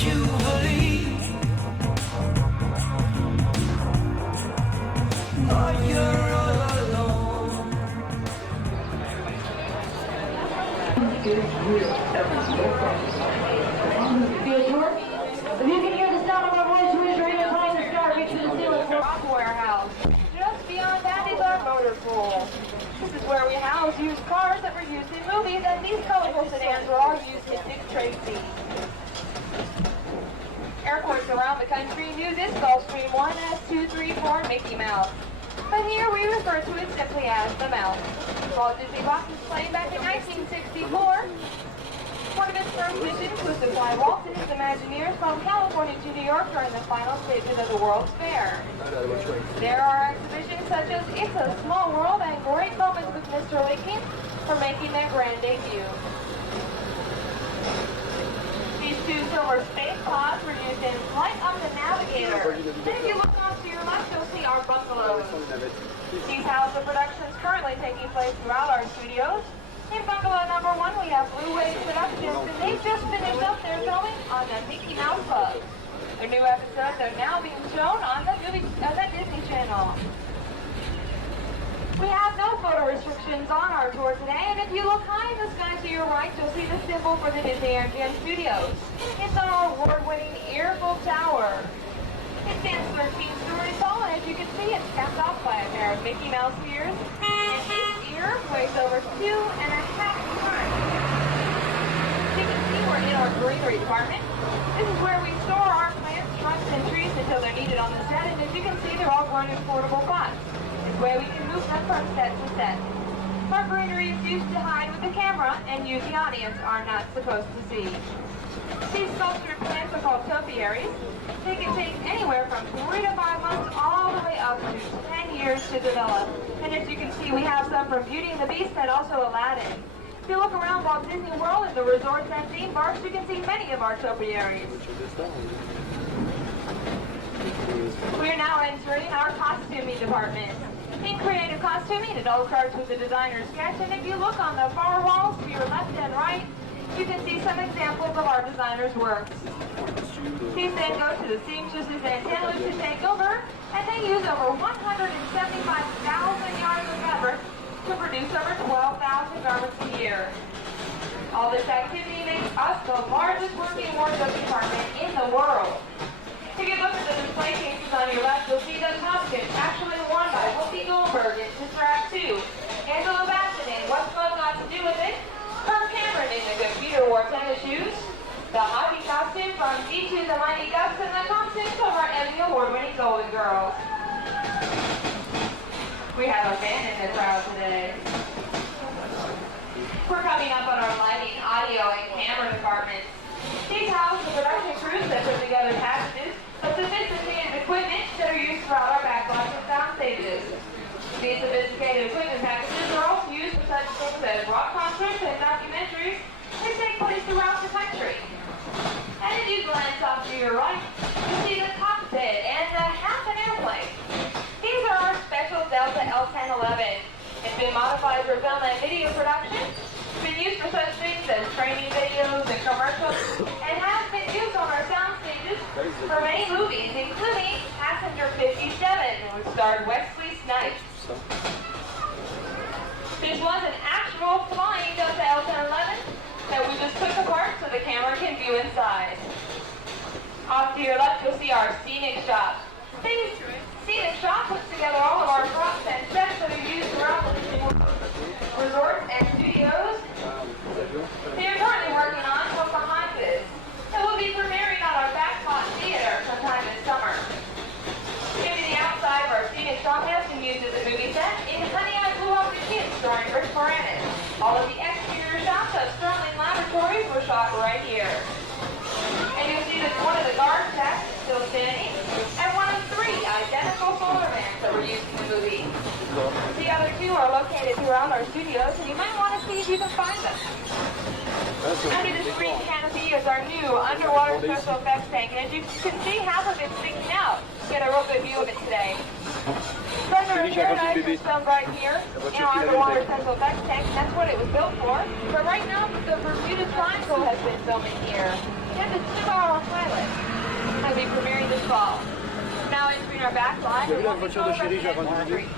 you believe, but you're all alone. If you can hear the sound of our voice, raise your hand high in the sky, reach to the ceiling for Rock warehouse. Just beyond that is our motor pool. This is where we house used cars that were used in movies, and these colorful sedans were all used in Dick Tracy. Airports around the country use this Gulfstream 1 as 234 Mickey Mouse. But here we refer to it simply as the Mouse. Walt Disney bought this plane back in 1964. One of its first missions was to fly Walt and his Imagineers from California to New York during the final stages of the World's Fair. There are exhibitions such as It's a Small World and Great Moments with Mr. Lincoln for making their grand debut. These two silver space pods were used in Flight of the Navigator. Then if you look off to your left, you'll see our bungalows. These house of productions currently taking place throughout our studios. In bungalow number 1, we have Blue Wave Productions, and they've just finished up their filming on the Mickey Mouse Club. Their new episodes are now being shown on the Disney Channel. We have no photo restrictions on our tour today, and if you look high in the sky to your right, you'll see the symbol for the Disney M.G.M Studios. It's our award-winning Earful Tower. It stands 13 stories tall, and as you can see, it's capped off by a pair of Mickey Mouse ears, and each ear weighs over 2.5 tons. You can see we're in our greenery department. This is where we store our plants, shrubs, and trees until they're needed on the set, and as you can see, they're all grown in portable pots. This way we can move them from set to set. Our greenery is used to hide with the camera, and you, the audience, are not supposed to see. These sculptured plants are called Topiaries. They can take anywhere from 3 to 5 months all the way up to 10 years to develop. And as you can see, we have some from Beauty and the Beast and also Aladdin. If you look around Walt Disney World in the resorts and theme parks, you can see many of our Topiaries. We're now entering our costuming department. In creative costuming, it all starts with the designer's sketch, and if you look on the far walls to your left and right, you can see some examples of our designers' works. These then go to the seamstresses and tailors to take over, and they use over 175,000 yards of fabric to produce over 12,000 garments a year. All this activity makes us the largest working wardrobe department in the world. If you look at the display cases on your left, you'll see the costumes actually worn by Whoopi Goldberg in Sister Act 2, Angela Bassett in What's Love Got to Do with It, Kirk Cameron in The Good Peter wore tennis shoes, the hockey costume from D2 the Mighty Ducks, and the costumes of our Emmy Award-winning Golden Girls. We have a band in the crowd today. We're coming up on our lighting, audio, and camera departments. These house the production crews that put together packages of sophisticated equipment that are used throughout our backlots and sound stages. These sophisticated equipment packages are also used for such things as rock concerts and documentaries that take place throughout the country. And if you glance off to your right, you see the cockpit and half an airplane. These are our special Delta L-1011. It's been modified for film and video production. It's been used for such things as training videos and commercials, and has been used on our sound stages for many movies, including Passenger 57, which starred Wesley Snipes. This was an actual flying Delta L-1011 that we just took apart so the camera can view inside. Off to your left, you'll see our scenic shop. This scenic shop puts together all of our props and sets that are used throughout the Disney resorts and studios. They are currently working on Pocahontas that will be premiering on our Backstage theater sometime this summer. Maybe the outside of our scenic shop has been used as a movie set in Honey, I Blew Up the Kids starring Rick Moranis. All of the exterior shots of Sterling Laboratories were shot right here. And you'll see that one of the guard stacks is still standing, and one of 3 identical solar lamps that were used in the movie. The other 2 are located throughout our studios, and you might want to see if you can find them. Under this green canopy is our new underwater special effects tank, and as you can see, half of it's sticking out. Get a real good view of it today. Greenery Paradise is filmed right here in our underwater central effects tank. That's what it was built for. But right now, the Bermuda Triangle has been filming here. It's a 2-hour pilot. It'll be premiering this fall. Now entering our back lot, we'll be going residential street.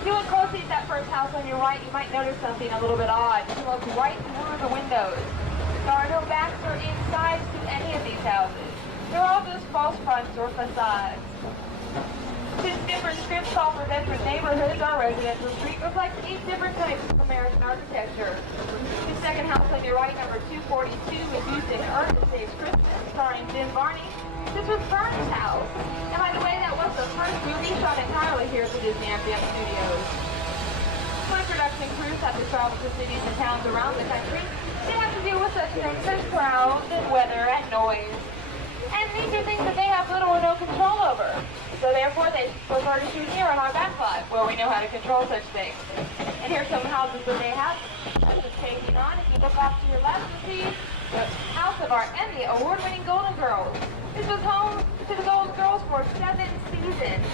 If you look closely at that first house on your right, you might notice something a little bit odd. The most white through the windows. There are no backs or insides to any of these houses. They're all just false fronts or facades. Since different scripts call for different neighborhoods, our residential street reflects 8 different types of American architecture. The second house on your right, number 242, is used in Earth That Saves Christmas, starring Jim Varney. This was Burns' house. And by the way, that was the first movie shot entirely here at the Disney M.G.M studios. When production crews have to travel to cities and towns around the country, they have to deal with such things as crowds and weather and noise. And these are things that they have little or no control over. So therefore, they prefer to shoot here on our back lot, where we know how to control such things. And here's some houses that they have. This is taking on. If you look off to your left, you see the house of our Emmy award-winning Golden Girls. This was home to the Golden Girls for 7 seasons.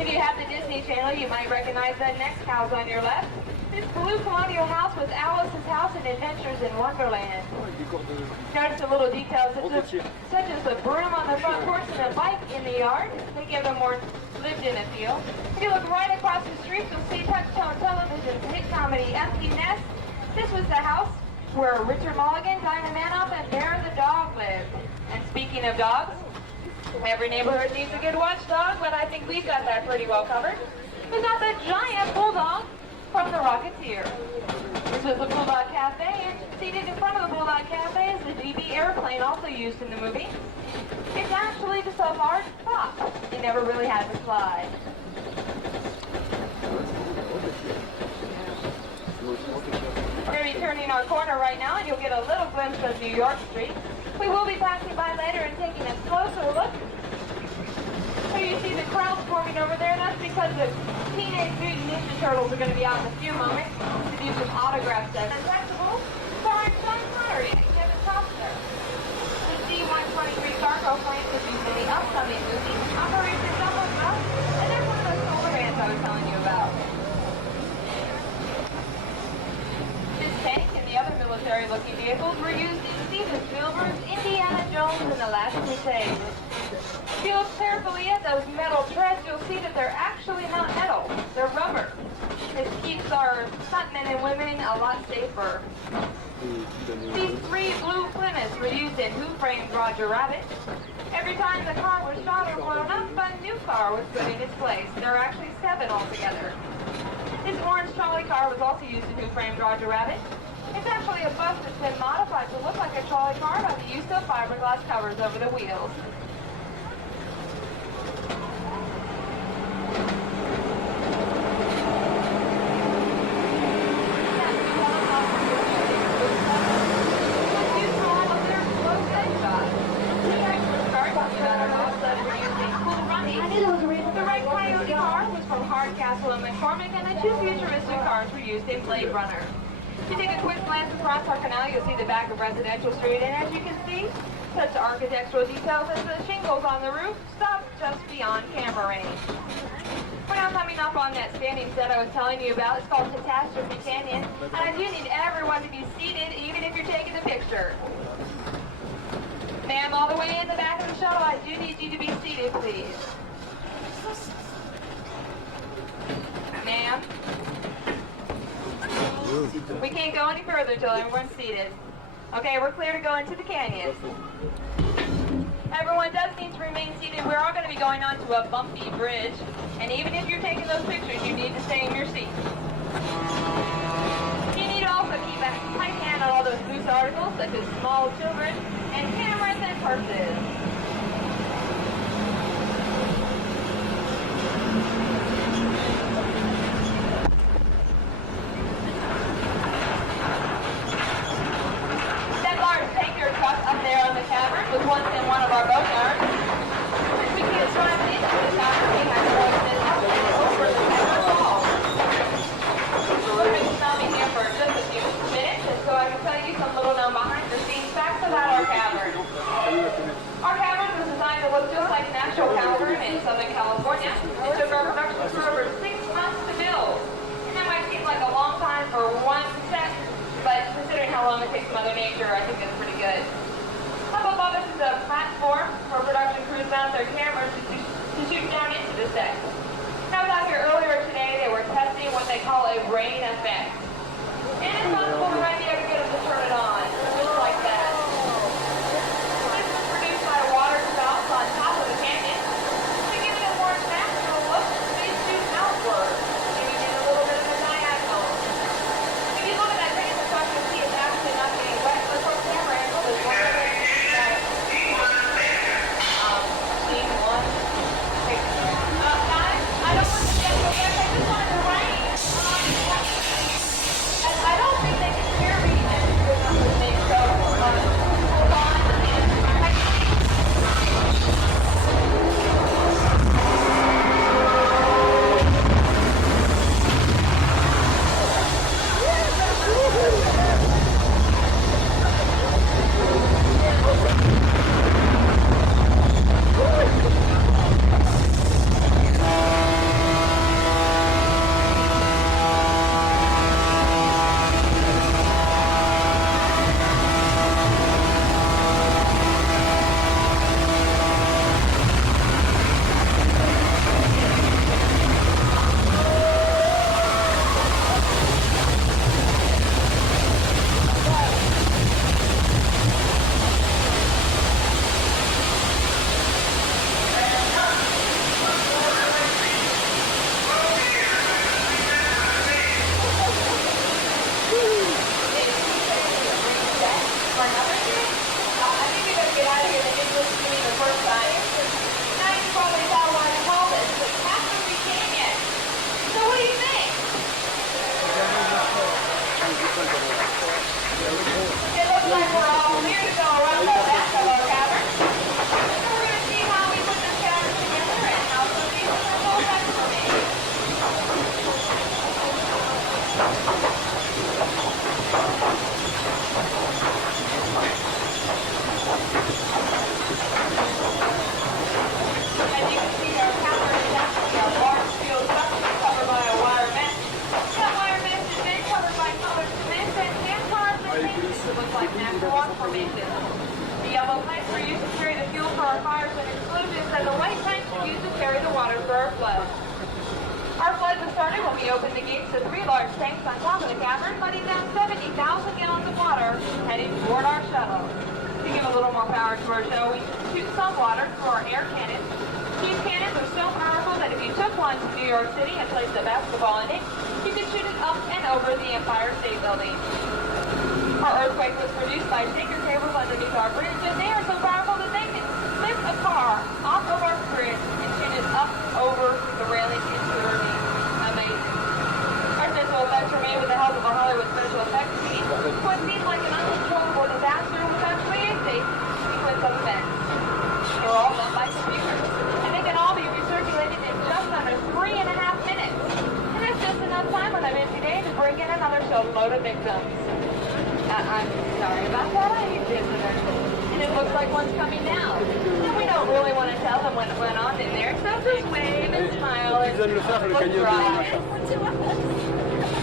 If you have the Disney Channel, you might recognize that next house on your left. This blue colonial house was Alice's house in Adventures in Wonderland. Notice the little details such as the broom on the front porch and a bike in the yard. They give them more lived-in a feel. If you look right across the street, you'll see Touchstone Television's hit comedy Empty Nest. This was the house where Richard Mulligan, Dinah Manoff, and Bear the dog lived. And speaking of dogs, every neighborhood needs a good watchdog, but I think we've got that pretty well covered. We've got the giant bulldog from the Rocketeer. This was the Pumbaa Cafe, and seated in front of the Pumbaa Cafe is the GB airplane also used in the movie. It's actually just a large prop. It never really had to fly. We're going to be turning our corner right now, and you'll get a little glimpse of New York Street. We will be passing by later and taking a closer look. So you see the crowds forming over there. That's because the Teenage Mutant Ninja Turtles are going to be out in a few moments to do some autograph sessions. Festival starring Sean Connery and Kevin Costner. The C-123 cargo plane is used in the upcoming movie Operation Double, and there's one of those solar bands I was telling you about. This tank and the other military-looking vehicles were used in Steven Spielberg's Indiana Jones and the Last Crusade. If you look carefully at those metal treads, you'll see that they're actually not metal. They're rubber. This keeps our stuntmen and women a lot safer. These 3 blue Plymouths were used in Who Framed Roger Rabbit. Every time the car was shot or blown up, a new car was put in its place. There are actually 7 altogether. This orange trolley car was also used in Who Framed Roger Rabbit. It's actually a bus that's been modified to look like a trolley car by the use of fiberglass covers over the wheels. In Blade Runner. If you take a quick glance across our canal, you'll see the back of Residential Street, and as you can see, such architectural details as the shingles on the roof stop just beyond camera range. We're now coming up on that standing set I was telling you about. It's called Catastrophe Canyon, and I do need everyone to be seated, even if you're taking a picture. Ma'am, all the way in the back of the shuttle, I do need you to be seated, please. Ma'am? We can't go any further until everyone's seated. Okay, we're clear to go into the canyon. Everyone does need to remain seated. We're all going to be going onto a bumpy bridge. And even if you're taking those pictures, you need to stay in your seat. You need to also keep a tight hand on all those loose articles, such as small children and cameras and purses. Was once in one of our boatyards. We can't swim into the cavern. We have to go over the cavern wall. So we're going to stop me here for just a few minutes, and so I can tell you some little known behind-the-scenes facts about our cavern. Mother Nature, I think is pretty good. Up above us is a platform where production crews mount their cameras to shoot down into the set. When I was out here earlier today, they were testing what they call a rain effect. And it's possible the right there to get them to turn it on, just like that. This was produced by water spout on top of the canyon to give it a more natural look as they shoot outward, giving it a little bit of a diagonal. If you look at that rain effect, you'll see it's actually not getting wet, but from camera angle, there's one of those scene one. Guys, I don't want to get so bad, I just wanted to rain. I don't think they can hear me and do something, so hold on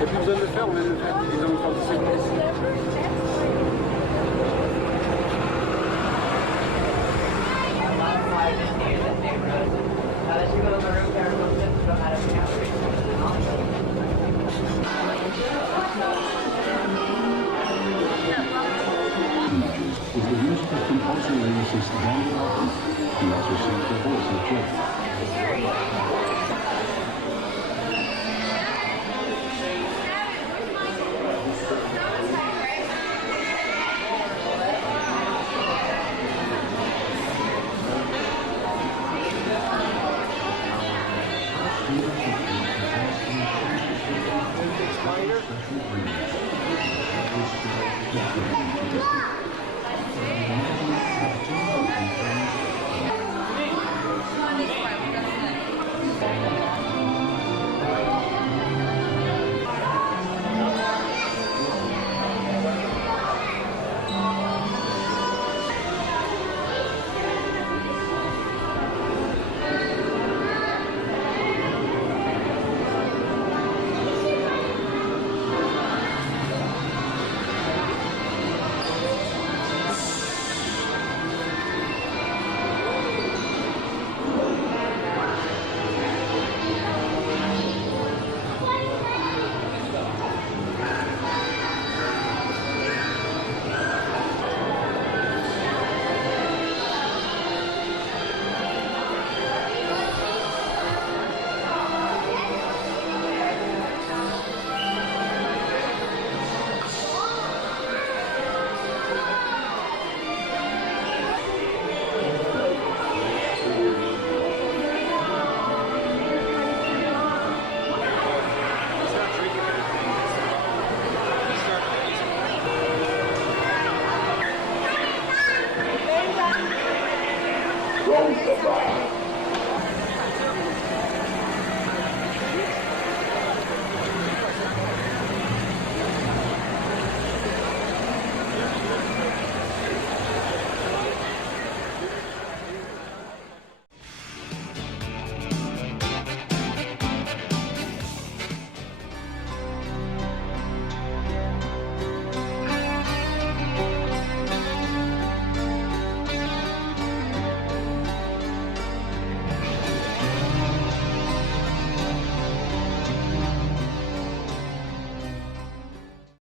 Il n'y a plus besoin de le faire, on vient de le faire. Ils ont 30 secondes.